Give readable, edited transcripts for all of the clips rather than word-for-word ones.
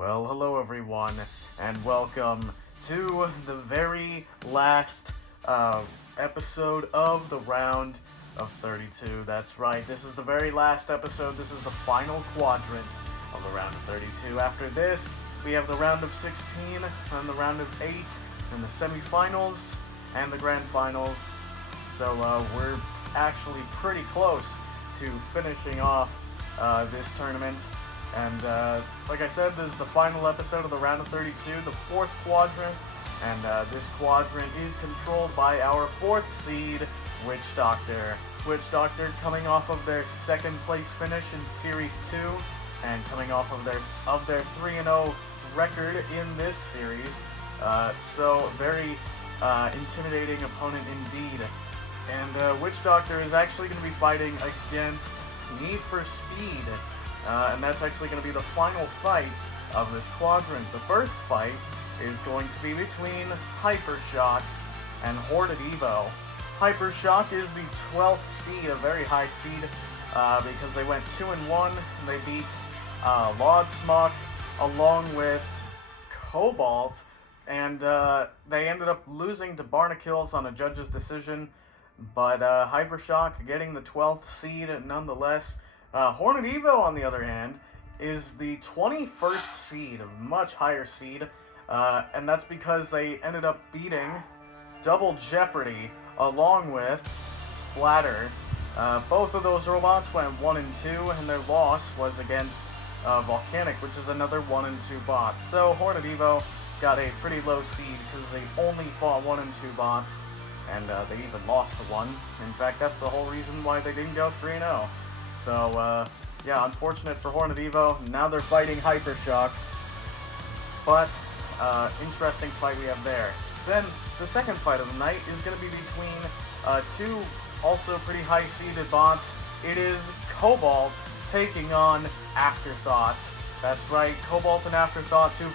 Well, hello everyone, and welcome to the very last episode of the round of 32. That's right, this is the very last episode. This is the final quadrant of the round of 32. After this, we have the round of 16, and the round of 8, and the semifinals, and the grand finals. So we're actually pretty close to finishing off this tournament. And like I said, this is the final episode of the round of 32, the fourth quadrant, and this quadrant is controlled by our fourth seed, Witch Doctor. Witch Doctor coming off of their second place finish in Series 2, and coming off of their 3-0 record in this series. So very intimidating opponent indeed. And Witch Doctor is actually going to be fighting against Need for Speed. And that's actually going to be the final fight of this quadrant. The first fight is going to be between Hypershock and Hornet Evo. Hypershock is the 12th seed, a very high seed, because they went 2-1, and they beat Lodsmock along with Cobalt, and they ended up losing to Barnacles on a judge's decision, but Hypershock getting the 12th seed nonetheless. Hornet Evo, on the other hand, is the 21st seed, a much higher seed, and that's because they ended up beating Double Jeopardy along with Splatter. Both of those robots went 1-2, and their loss was against Volcanic, which is another 1-2 bot. So Hornet Evo got a pretty low seed because they only fought 1-2 bots, and they even lost to one. In fact, that's the whole reason why they didn't go 3-0. So, yeah, unfortunate for Hornet Evo. Now they're fighting Hypershock. But, interesting fight we have there. Then, the second fight of the night is going to be between two also pretty high-seeded bots. It is Cobalt taking on Afterthought. That's right, Cobalt and Afterthought, two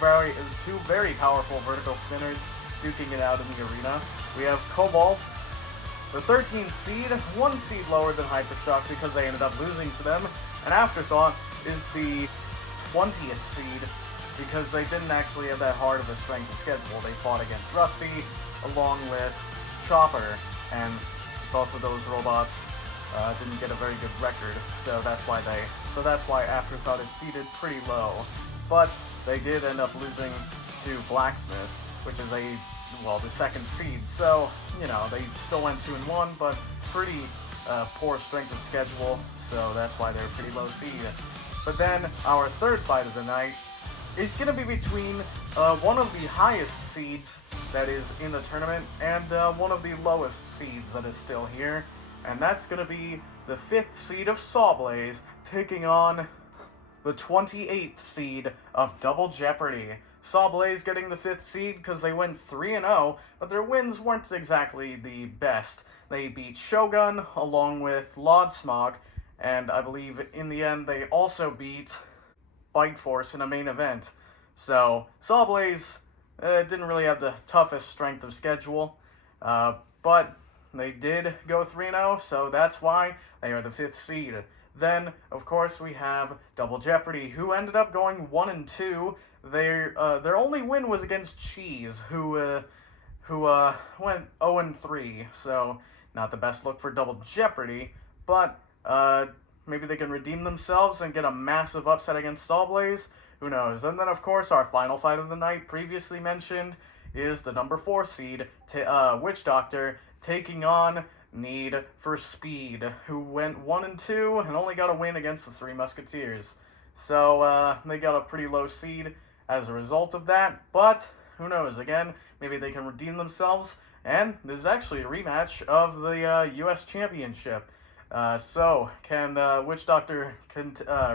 very powerful vertical spinners, duking it out in the arena. We have Cobalt, the 13th seed, one seed lower than Hypershock because they ended up losing to them, and Afterthought is the 20th seed because they didn't actually have that hard of a strength of schedule. They fought against Rusty along with Chopper, and both of those robots didn't get a very good record, so that's why Afterthought is seeded pretty low. But they did end up losing to Blacksmith, which is the second seed. So, you know, they still went 2-1, but pretty poor strength of schedule, so that's why they're pretty low seed. But then, our third fight of the night is going to be between one of the highest seeds that is in the tournament and one of the lowest seeds that is still here, and that's going to be the 5th seed of Sawblaze taking on the 28th seed of Double Jeopardy. Sawblaze getting the 5th seed because they went 3-0, but their wins weren't exactly the best. They beat Shogun along with Lodsmock, and I believe in the end they also beat Bite Force in a main event. So Sawblaze didn't really have the toughest strength of schedule, but they did go 3-0, so that's why they are the 5th seed. Then, of course, we have Double Jeopardy, who ended up going 1-2. Their only win was against Cheese, who went 0-3. So, not the best look for Double Jeopardy, but maybe they can redeem themselves and get a massive upset against Sawblaze. Who knows? And then, of course, our final fight of the night, previously mentioned, is the number 4 seed, Witch Doctor, taking on Need for Speed, who went 1-2 and only got a win against the Three Musketeers. So, they got a pretty low seed as a result of that, but who knows? Again, maybe they can redeem themselves, and this is actually a rematch of the U.S. Championship. So, can Witch Doctor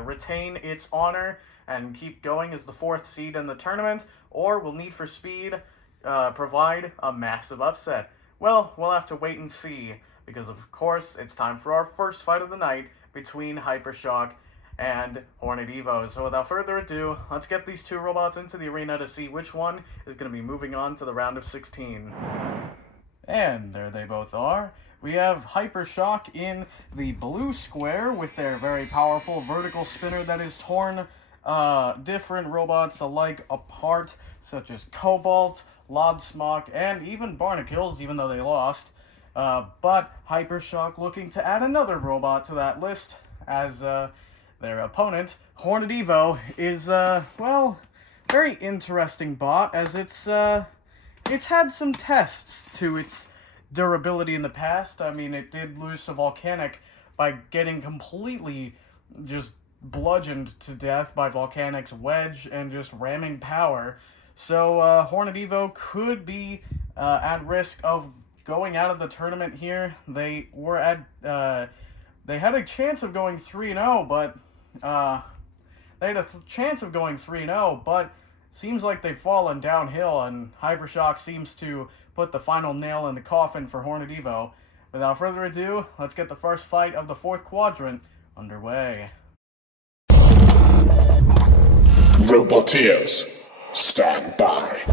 retain its honor and keep going as the 4th seed in the tournament, or will Need for Speed provide a massive upset? Well, we'll have to wait and see, because of course, it's time for our first fight of the night between Hypershock and Hornet Evo. So without further ado, let's get these two robots into the arena to see which one is going to be moving on to the round of 16. And there they both are. We have Hypershock in the blue square with their very powerful vertical spinner that is torn different robots alike apart, such as Cobalt, Lodsmock, and even Barnacles, even though they lost. But Hypershock looking to add another robot to that list, as their opponent, Horned Evo, is, well, very interesting bot, as it's had some tests to its durability in the past. I mean, it did lose to Volcanic by getting completely just bludgeoned to death by Volcanic's wedge and just ramming power. So, Horned Evo could be at risk of going out of the tournament here. They were they had a chance of going 3-0, but they had a chance of going 3-0, but seems like they've fallen downhill, and Hypershock seems to put the final nail in the coffin for Horned Evo. Without further ado, let's get the first fight of the fourth quadrant underway. Roboteers, stand by.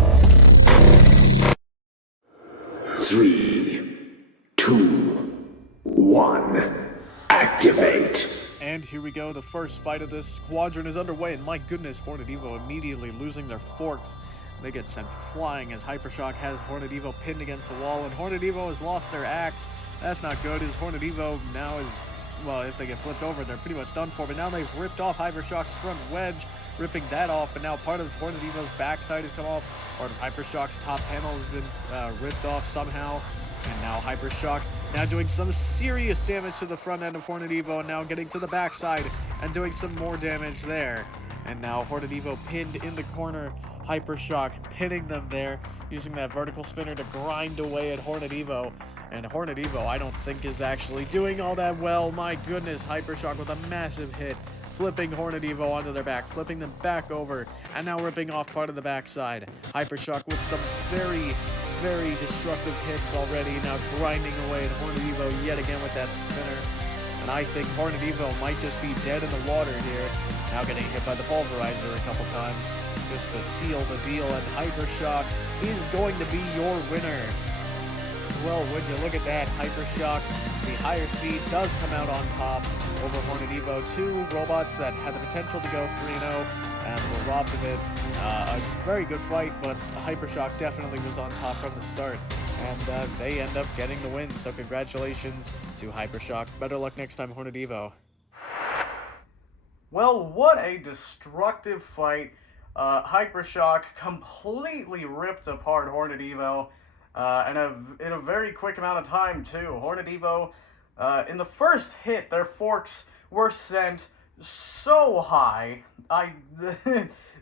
3, 2, 1, activate. And here we go, the first fight of this quadrant is underway, and my goodness, Horned Evo immediately losing their forks. They get sent flying as Hypershock has Horned Evo pinned against the wall, and Horned Evo has lost their axe. That's not good, as Horned Evo now is, well, if they get flipped over, they're pretty much done for, but now they've ripped off Hypershock's front wedge, ripping that off, but now part of Horned Evo's backside has come off, part of Hypershock's top panel has been ripped off somehow, and now Hypershock now doing some serious damage to the front end of Horned Evo, and now getting to the backside and doing some more damage there. And now Horned Evo pinned in the corner, Hypershock pinning them there, using that vertical spinner to grind away at Horned Evo. And Horned Evo, I don't think, is actually doing all that well. My goodness, Hypershock with a massive hit, flipping Horned Evo onto their back, flipping them back over, and now ripping off part of the backside. Hypershock with some very destructive hits already, now grinding away at Horned Evo yet again with that spinner. And I think Horned Evo might just be dead in the water here. Now getting hit by the pulverizer a couple times just to seal the deal, and Hypershock is going to be your winner. Well, would you look at that, Hypershock, the higher seed, does come out on top over Horned Evo. Two robots that had the potential to go 3-0 and were robbed of it. A very good fight, but Hypershock definitely was on top from the start, and they end up getting the win, so congratulations to Hypershock. Better luck next time, Horned Evo. Well, what a destructive fight. Hypershock completely ripped apart Horned Evo, in a very quick amount of time, too. Horned Evo, in the first hit, their forks were sent so high,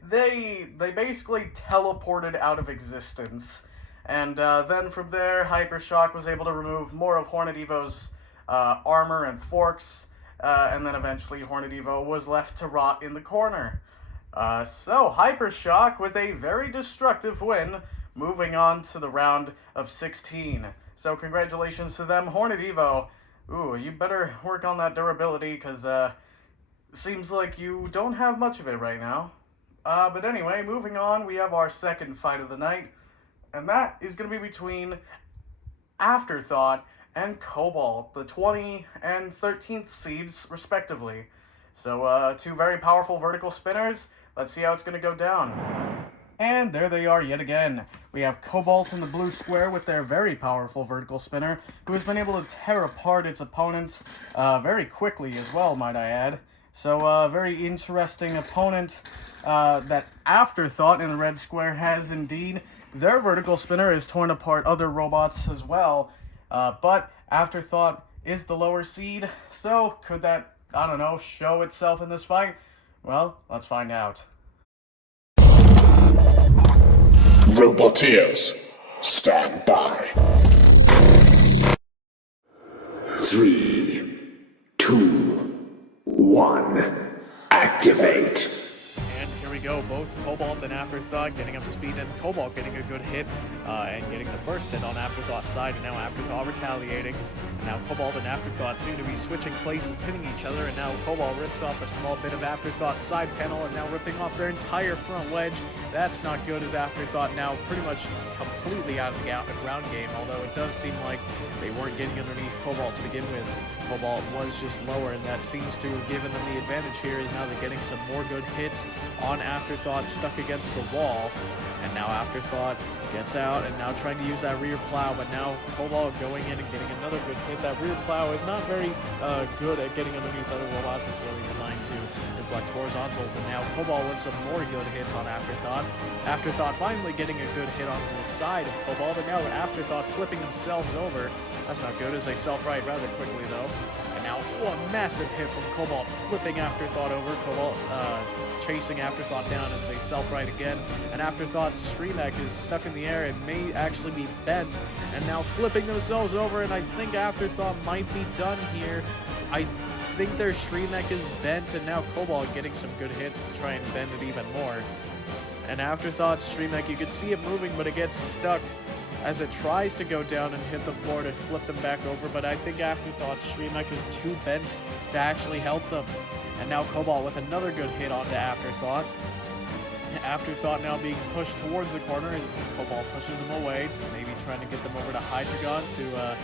they basically teleported out of existence. And then from there, Hypershock was able to remove more of Horned Evo's armor and forks, and then eventually Horned Evo was left to rot in the corner. So Hypershock with a very destructive win, moving on to the round of 16. So congratulations to them. Horned Evo, ooh, you better work on that durability, because seems like you don't have much of it right now. But anyway, moving on, we have our second fight of the night, and that is going to be between Afterthought and Cobalt, the 20 and 13th seeds, respectively. So, two very powerful vertical spinners. Let's see how it's going to go down. And there they are yet again. We have Cobalt in the blue square with their very powerful vertical spinner, who has been able to tear apart its opponents very quickly as well, might I add. So, very interesting opponent that Afterthought in the red square has indeed. Their vertical spinner has torn apart other robots as well, but Afterthought is the lower seed, so could that, I don't know, show itself in this fight? Well, let's find out. Roboteers, stand by. 3, 2, 1, activate. And here we we go. Both Cobalt and Afterthought getting up to speed, and Cobalt getting a good hit and getting the first hit on Afterthought's side, and now Afterthought retaliating. Now Cobalt and Afterthought seem to be switching places, pinning each other, and now Cobalt rips off a small bit of Afterthought's side panel, and now ripping off their entire front wedge. That's not good, as Afterthought now pretty much completely out of the ground game, although it does seem like they weren't getting underneath Cobalt to begin with. Cobalt was just lower, and that seems to have given them the advantage here, as now they're getting some more good hits on Afterthought stuck against the wall. And now Afterthought gets out and now trying to use that rear plow, but now Cobalt going in and getting another good hit. That rear plow is not very good at getting underneath other robots. It's really designed to deflect horizontals, and now Cobalt with some more good hits on Afterthought. Afterthought finally getting a good hit onto the side of Cobalt, and now Afterthought flipping themselves over. That's not good, as they self-right rather quickly though. And now, a massive hit from Cobalt, flipping Afterthought over. Cobalt chasing Afterthought down as they self-right again. And Afterthought's Streamek is stuck in the air and may actually be bent. And now flipping themselves over, and I think Afterthought might be done here. I think their Streamek is bent, and now Cobalt getting some good hits to try and bend it even more. And Afterthought's Streamek, you can see it moving, but it gets stuck as it tries to go down and hit the floor to flip them back over, but I think Afterthought's Streamek is too bent to actually help them. And now Cobalt with another good hit onto Afterthought. Afterthought now being pushed towards the corner as Cobalt pushes them away, maybe trying to get them over to Hydreigon to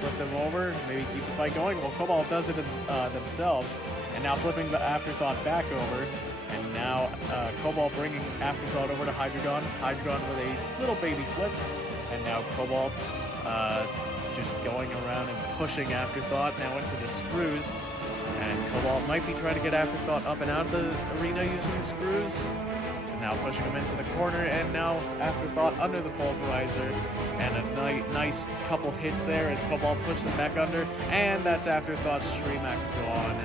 flip them over, maybe keep the fight going. Well, Cobalt does it themselves, and now flipping the Afterthought back over. And now Cobalt bringing Afterthought over to Hydreigon. Hydreigon with a little baby flip. And now Cobalt just going around and pushing Afterthought now into the screws. And Cobalt might be trying to get Afterthought up and out of the arena using the screws. And now pushing him into the corner, and now Afterthought under the pulverizer. And a nice couple hits there as Cobalt pushed them back under. And that's Afterthought's Streamek gone.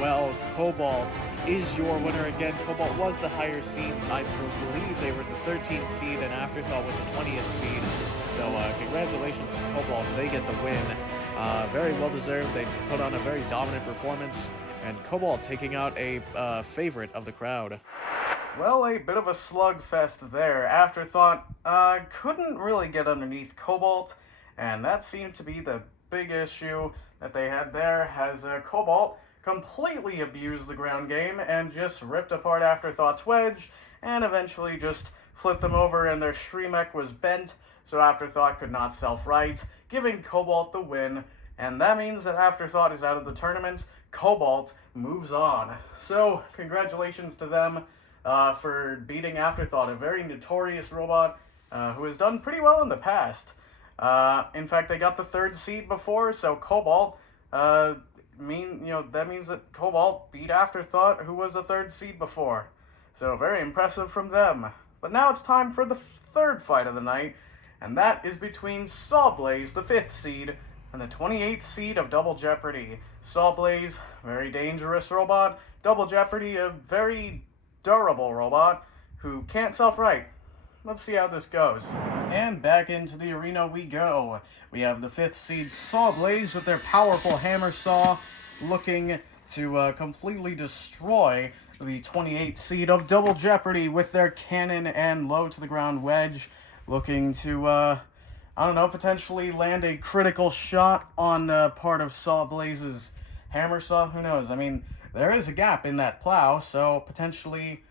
Well, Cobalt is your winner again. Cobalt was the higher seed. I believe they were the 13th seed, and Afterthought was the 20th seed. So congratulations to Cobalt. They get the win. Very well deserved. They put on a very dominant performance, and Cobalt taking out a favorite of the crowd. Well, a bit of a slugfest there. Afterthought couldn't really get underneath Cobalt, and that seemed to be the big issue that they had there, as Cobalt completely abused the ground game and just ripped apart Afterthought's wedge and eventually just flipped them over, and their Streamek was bent, so Afterthought could not self-right, giving Cobalt the win. And that means that Afterthought is out of the tournament. Cobalt moves on. So congratulations to them for beating Afterthought, a very notorious robot who has done pretty well in the past. In fact, they got the 3rd seed before, so Cobalt that means that Cobalt beat Afterthought, who was the 3rd seed before. So very impressive from them. But now it's time for the 3rd fight of the night, and that is between Sawblaze, the 5th seed, and the 28th seed of Double Jeopardy. Sawblaze, very dangerous robot. Double Jeopardy, a very durable robot who can't self-right. Let's see how this goes. And back into the arena we go. We have the 5th seed Sawblaze with their powerful hammer saw, looking to completely destroy the 28th seed of Double Jeopardy with their cannon and low to the ground wedge, looking to, potentially land a critical shot on part of Sawblaze's hammer saw. Who knows? I mean, there is a gap in that plow, so potentially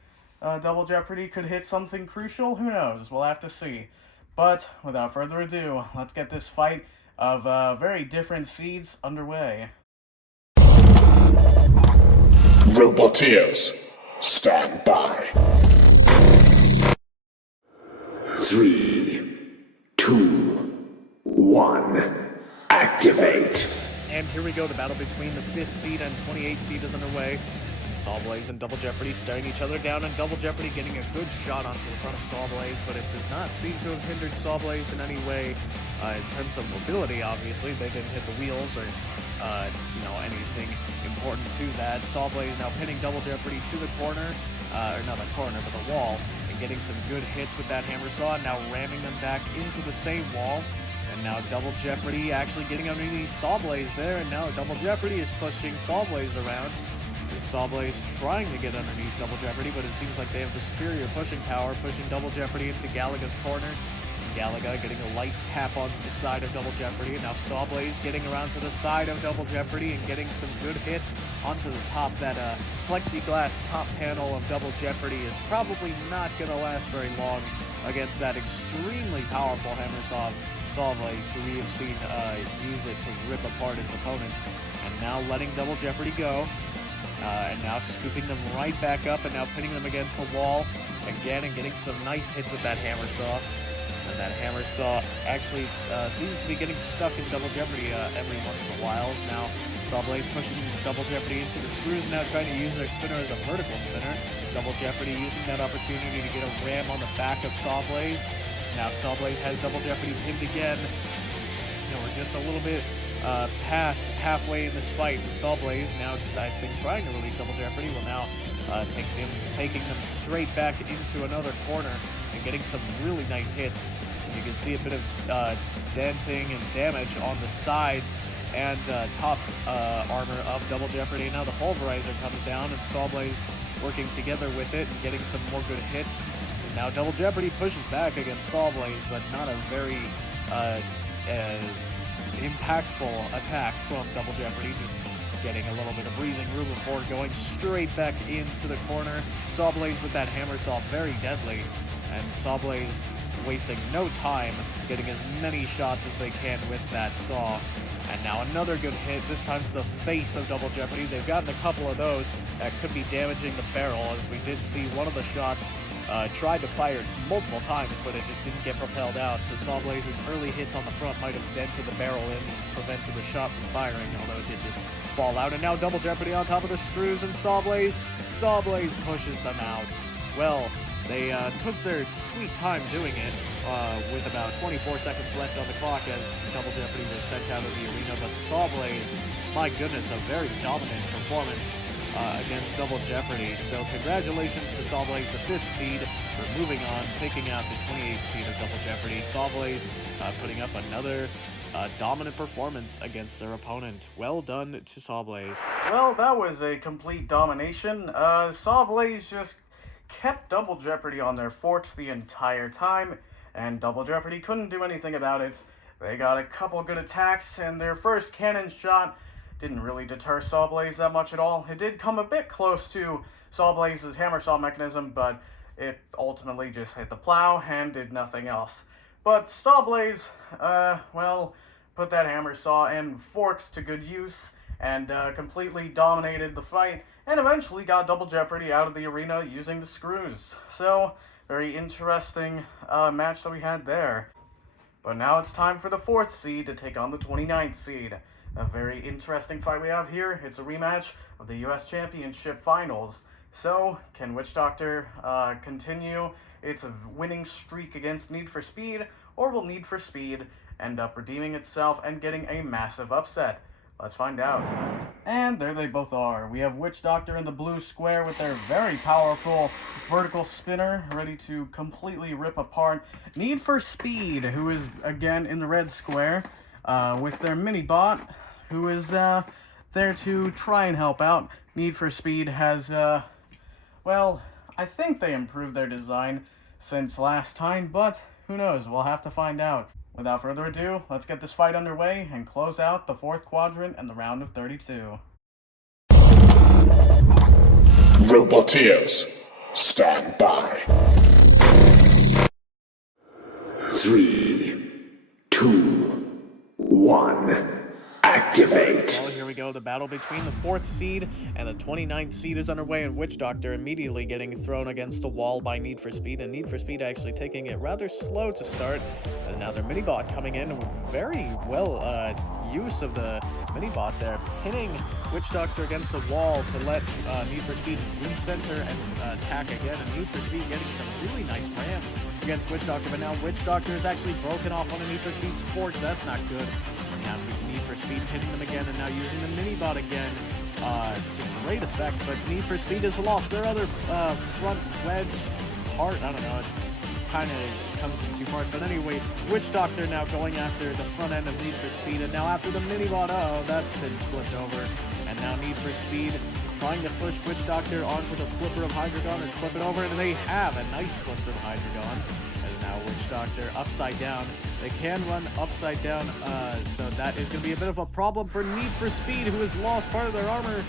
Double Jeopardy could hit something crucial. Who knows? We'll have to see. But without further ado, let's get this fight of very different seeds underway. Roboteers, stand by. 3, 2, 1, activate. And here we go, the battle between the 5th seed and 28th seed is underway. Sawblaze and Double Jeopardy staring each other down, and Double Jeopardy getting a good shot onto the front of Sawblaze, but it does not seem to have hindered Sawblaze in any way in terms of mobility. Obviously, they didn't hit the wheels or anything important to that. Sawblaze now pinning Double Jeopardy to the corner, or not the corner, but the wall, and getting some good hits with that hammer saw, now ramming them back into the same wall. And now Double Jeopardy actually getting underneath Sawblaze there, and now Double Jeopardy is pushing Sawblaze around. Sawblaze trying to get underneath Double Jeopardy, but it seems like they have the superior pushing power, pushing Double Jeopardy into Galaga's corner. Galaga getting a light tap onto the side of Double Jeopardy, and now Sawblaze getting around to the side of Double Jeopardy and getting some good hits onto the top. That plexiglass top panel of Double Jeopardy is probably not going to last very long against that extremely powerful Hammer Sawblaze, who we have seen use it to rip apart its opponents. And now letting Double Jeopardy go, and now scooping them right back up, and now pinning them against the wall again and getting some nice hits with that Hammer Saw. And that Hammer Saw actually seems to be getting stuck in Double Jeopardy every once in a while. Now Sawblaze pushing Double Jeopardy into the screws, now trying to use their spinner as a vertical spinner. Double Jeopardy using that opportunity to get a ram on the back of Sawblaze. Now Sawblaze has Double Jeopardy pinned again. We're just a little bit past halfway in this fight. And Sawblaze now, I think, trying to release Double Jeopardy will now taking them straight back into another corner and getting some really nice hits. You can see a bit of denting and damage on the sides and top armor of Double Jeopardy. Now the Pulverizer comes down, and Sawblaze working together with it and getting some more good hits. And now Double Jeopardy pushes back against Sawblaze, but not a very impactful attack from Double Jeopardy, just getting a little bit of breathing room before going straight back into the corner. Sawblaze with that Hammer Saw, very deadly, and Sawblaze wasting no time, getting as many shots as they can with that saw. And now another good hit, this time to the face of Double Jeopardy. They've gotten a couple of those that could be damaging the barrel, as we did see one of the shots tried to fire multiple times, but it just didn't get propelled out. So Sawblaze's early hits on the front might have dented the barrel in and prevented the shot from firing, although it did just fall out. And now Double Jeopardy on top of the screws, and Sawblaze pushes them out. Well, they took their sweet time doing it with about 24 seconds left on the clock as Double Jeopardy was sent out of the arena. But Sawblaze, my goodness, a very dominant performance against Double Jeopardy. So congratulations to Sawblaze, the 5th seed, for moving on, taking out the 28th seed of Double Jeopardy. Sawblaze putting up another dominant performance against their opponent. Well done to Sawblaze. Well, that was a complete domination. Sawblaze just kept Double Jeopardy on their forks the entire time, and Double Jeopardy couldn't do anything about it. They got a couple good attacks, and their first cannon shot didn't really deter Sawblaze that much at all. It did come a bit close to Sawblaze's Hammer Saw mechanism, but it ultimately just hit the plow and did nothing else. But Sawblaze, well, put that Hammer Saw and forks to good use and completely dominated the fight, and eventually got Double Jeopardy out of the arena using the screws. So, very interesting match that we had there. But now it's time for the 4th seed to take on the 29th seed. A very interesting fight we have here. It's a rematch of the US Championship Finals. So, can Witch Doctor continue its winning streak against Need for Speed, or will Need for Speed end up redeeming itself and getting a massive upset? Let's find out. And there they both are. We have Witch Doctor in the blue square with their very powerful vertical spinner, ready to completely rip apart Need for Speed, who is again in the red square, with their mini bot, who is there to try and help out. Need for Speed has, well, I think they improved their design since last time, but who knows, we'll have to find out. Without further ado, let's get this fight underway and close out the 4th quadrant and the round of 32. Roboteers, stand by. 3, 2, 1. Activate! Well, here we go. The battle between the 4th seed and the 29th seed is underway, and Witch Doctor immediately getting thrown against the wall by Need for Speed, and Need for Speed actually taking it rather slow to start. And now their mini-bot coming in with very well use of the mini-bot there, pinning Witch Doctor against the wall to let Need for Speed recenter and attack again, and Need for Speed getting some really nice rams against Witch Doctor, but now Witch Doctor is actually broken off one of Need for Speed's forks. That's not good. And now Need for Speed hitting them again, and now using the mini-bot again to great effect, but Need for Speed has lost their other front wedge part. I don't know, it kind of comes in 2 parts, but anyway, Witch Doctor now going after the front end of Need for Speed, and now after the mini-bot, that's been flipped over, and now Need for Speed trying to push Witch Doctor onto the flipper of Hydreigon and flip it over, and they have a nice flip from Hydreigon. And now Witch Doctor upside down. They can run upside down, so that is going to be a bit of a problem for Need for Speed, who has lost part of their armor.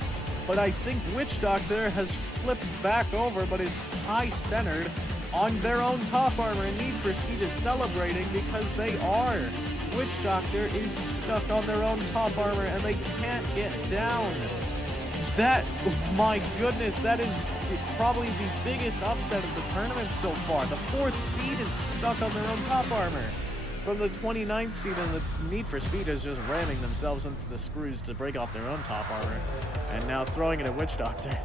But I think Witch Doctor has flipped back over, but is high-centered on their own top armor, and Need for Speed is celebrating because they are. Witch Doctor is stuck on their own top armor, and they can't get down. That, my goodness, that is probably the biggest upset of the tournament so far. The 4th seed is stuck on their own top armor. From the 29th seed, and the Need for Speed is just ramming themselves into the screws to break off their own top armor. And now throwing it at Witch Doctor.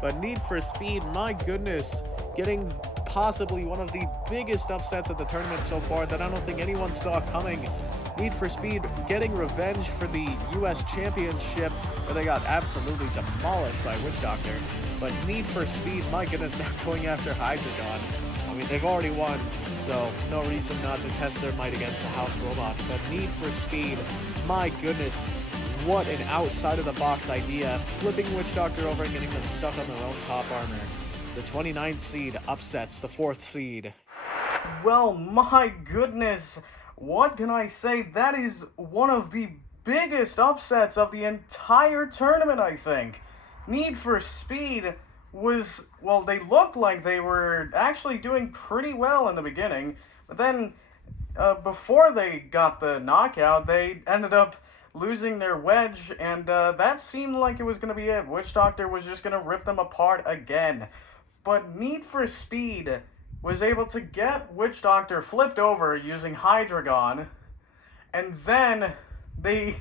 But Need for Speed, my goodness, getting possibly one of the biggest upsets of the tournament so far that I don't think anyone saw coming. Need for Speed getting revenge for the US Championship, where they got absolutely demolished by Witch Doctor. But Need for Speed, my goodness, now going after Hydreigon. I mean, they've already won, so no reason not to test their might against the House Robot. But Need for Speed, my goodness, what an outside-of-the-box idea. Flipping Witch Doctor over and getting them stuck on their own top armor. The 29th seed upsets the 4th seed. Well, my goodness, what can I say? That is one of the biggest upsets of the entire tournament, I think. Need for Speed was, well, they looked like they were actually doing pretty well in the beginning, but then before they got the knockout, they ended up losing their wedge, and that seemed like it was going to be it. Witch Doctor was just going to rip them apart again. But Need for Speed was able to get Witch Doctor flipped over using Hydreigon, and then they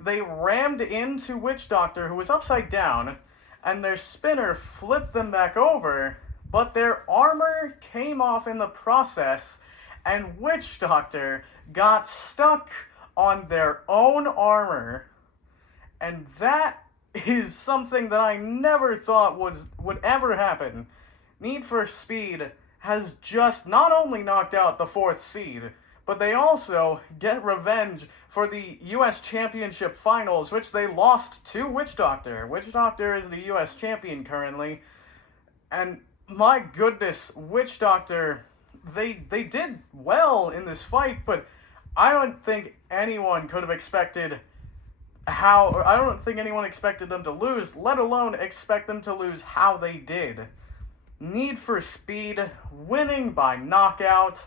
rammed into Witch Doctor, who was upside down, and their spinner flipped them back over, but their armor came off in the process, and Witch Doctor got stuck on their own armor, and that is something that I never thought would ever happen. Need for Speed has just not only knocked out the 4th seed, but they also get revenge for the US Championship Finals, which they lost to Witch Doctor. Witch Doctor is the US champion currently, and my goodness, Witch Doctor, they did well in this fight, but I don't think anyone could have expected I don't think anyone expected them to lose, let alone expect them to lose how they did. Need for Speed winning by knockout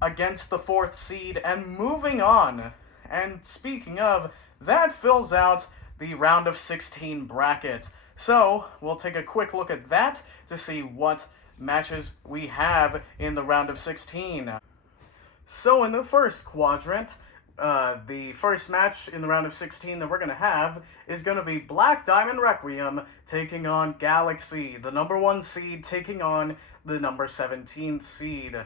against the 4th seed and moving on. And speaking of, that fills out the round of 16 bracket. So, we'll take a quick look at that to see what matches we have in the round of 16. So, in the first quadrant, the first match in the round of 16 that we're going to have is going to be Black Diamond Requiem taking on Galaxy, the number 1 seed taking on the number 17 seed.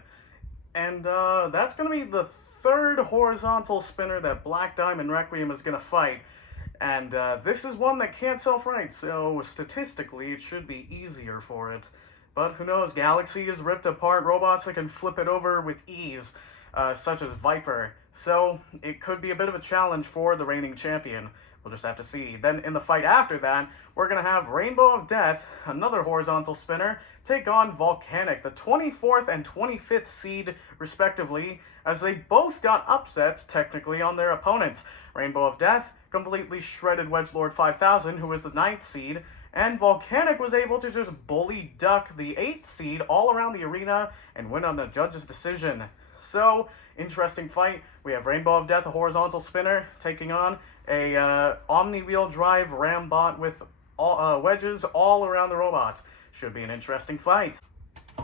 And that's going to be the 3rd horizontal spinner that Black Diamond Requiem is going to fight. And this is one that can't self-right, so statistically it should be easier for it. But who knows, Galaxy has ripped apart robots that can flip it over with ease, such as Viper. So it could be a bit of a challenge for the reigning champion. We'll just have to see. Then in the fight after that, we're going to have Rainbow of Death, another horizontal spinner, take on Volcanic, the 24th and 25th seed, respectively, as they both got upsets, technically, on their opponents. Rainbow of Death completely shredded Wedgelord 5000, who was the 9th seed, and Volcanic was able to just bully duck the 8th seed all around the arena and win on a judge's decision. So, interesting fight. We have Rainbow of Death, a horizontal spinner, taking on a omni-wheel drive Rambot with wedges all around the robot. Should be an interesting fight.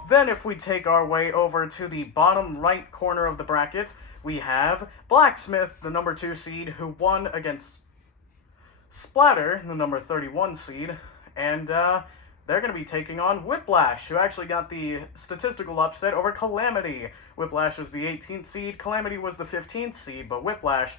Then if we take our way over to the bottom right corner of the bracket, we have Blacksmith, the number 2 seed, who won against Splatter, the number 31 seed, and they're going to be taking on Whiplash, who actually got the statistical upset over Calamity. Whiplash is the 18th seed, Calamity was the 15th seed, but Whiplash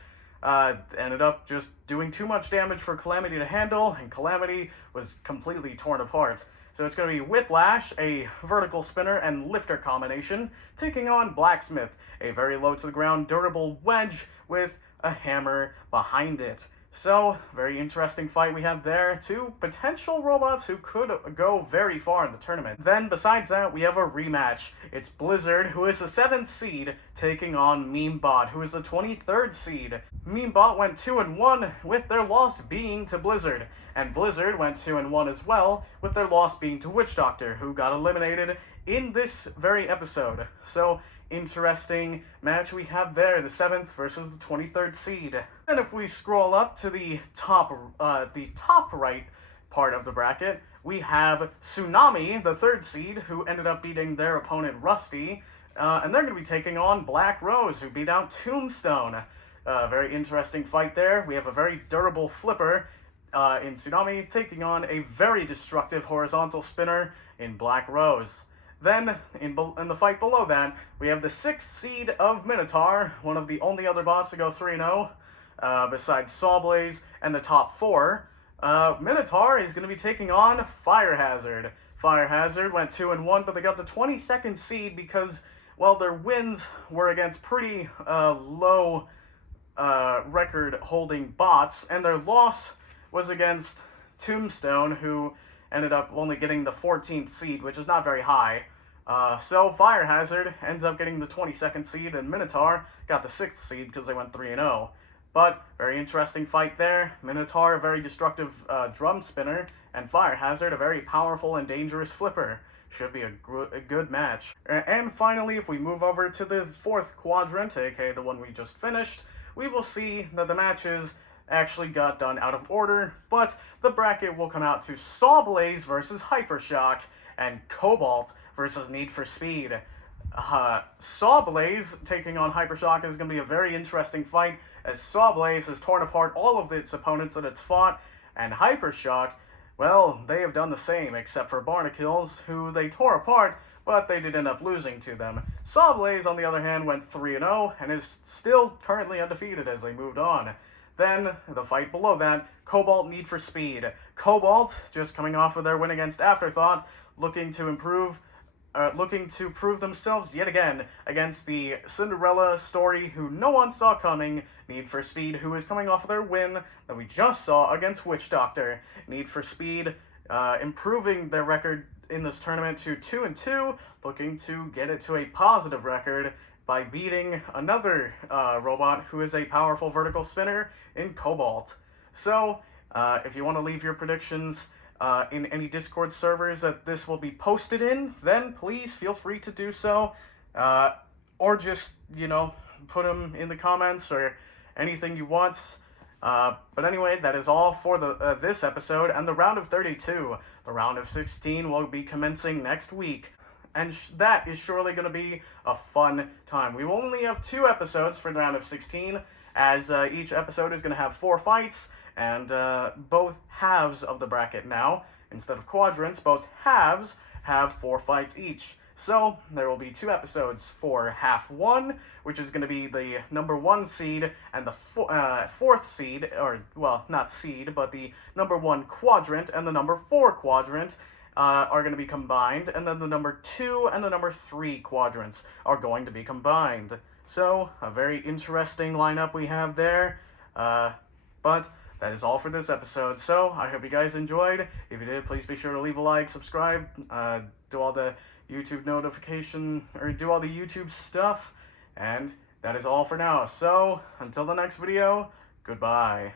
ended up just doing too much damage for Calamity to handle, and Calamity was completely torn apart. So it's going to be Whiplash, a vertical spinner and lifter combination, taking on Blacksmith, a very low to the ground durable wedge with a hammer behind it. So, very interesting fight we have there. Two potential robots who could go very far in the tournament. Then, besides that, we have a rematch. It's Blizzard, who is the 7th seed, taking on Memebot, who is the 23rd seed. Memebot went 2-1, with their loss being to Blizzard. And Blizzard went 2-1 as well, with their loss being to Witch Doctor, who got eliminated in this very episode. So, interesting match we have there, the 7th versus the 23rd seed. And if we scroll up to the top right part of the bracket, we have Tsunami, the 3rd seed, who ended up beating their opponent Rusty, and they're going to be taking on Black Rose, who beat out Tombstone. Very interesting fight there. We have a very durable flipper in Tsunami, taking on a very destructive horizontal spinner in Black Rose. Then, in the fight below that, we have the 6th seed of Minotaur, one of the only other bots to go 3-0, besides Sawblaze and the top 4. Minotaur is going to be taking on Fire Hazard. Fire Hazard went 2-1, but they got the 22nd seed because, well, their wins were against pretty low record-holding bots, and their loss was against Tombstone, who ended up only getting the 14th seed, which is not very high. So Fire Hazard ends up getting the 22nd seed, and Minotaur got the 6th seed because they went 3-0. But, very interesting fight there. Minotaur, a very destructive drum spinner, and Fire Hazard, a very powerful and dangerous flipper. Should be a good match. And finally, if we move over to the 4th quadrant, aka the one we just finished, we will see that the matches actually got done out of order, but the bracket will come out to Sawblaze versus Hypershock and Cobalt versus Need for Speed. Sawblaze taking on Hypershock is going to be a very interesting fight, as Sawblaze has torn apart all of its opponents that it's fought, and Hypershock, well, they have done the same, except for Barnacles, who they tore apart, but they did end up losing to them. Sawblaze, on the other hand, went 3-0, and is still currently undefeated as they moved on. Then, the fight below that, Cobalt Need for Speed. Cobalt, just coming off of their win against Afterthought, looking to prove themselves yet again against the Cinderella story who no one saw coming, Need for Speed, who is coming off of their win that we just saw against Witch Doctor. Need for Speed improving their record in this tournament to 2-2, looking to get it to a positive record by beating another robot who is a powerful vertical spinner in Cobalt. So, if you want to leave your predictions in any Discord servers that this will be posted in, then please feel free to do so. Or just, put them in the comments or anything you want. But anyway, that is all for this episode and the round of 32. The round of 16 will be commencing next week. And that is surely going to be a fun time. We will only have 2 episodes for the round of 16, as each episode is going to have 4 fights, and both halves of the bracket now, instead of quadrants, both halves have 4 fights each. So, there will be 2 episodes for half 1, which is going to be the number 1 seed and the 4th seed, or, well, not seed, but the number 1 quadrant and the number 4 quadrant, are going to be combined, and then the number 2 and the number 3 quadrants are going to be combined. So, a very interesting lineup we have there, but that is all for this episode. So, I hope you guys enjoyed. If you did, please be sure to leave a like, subscribe, do all the YouTube notification, or do all the YouTube stuff, and that is all for now. So, until the next video, goodbye.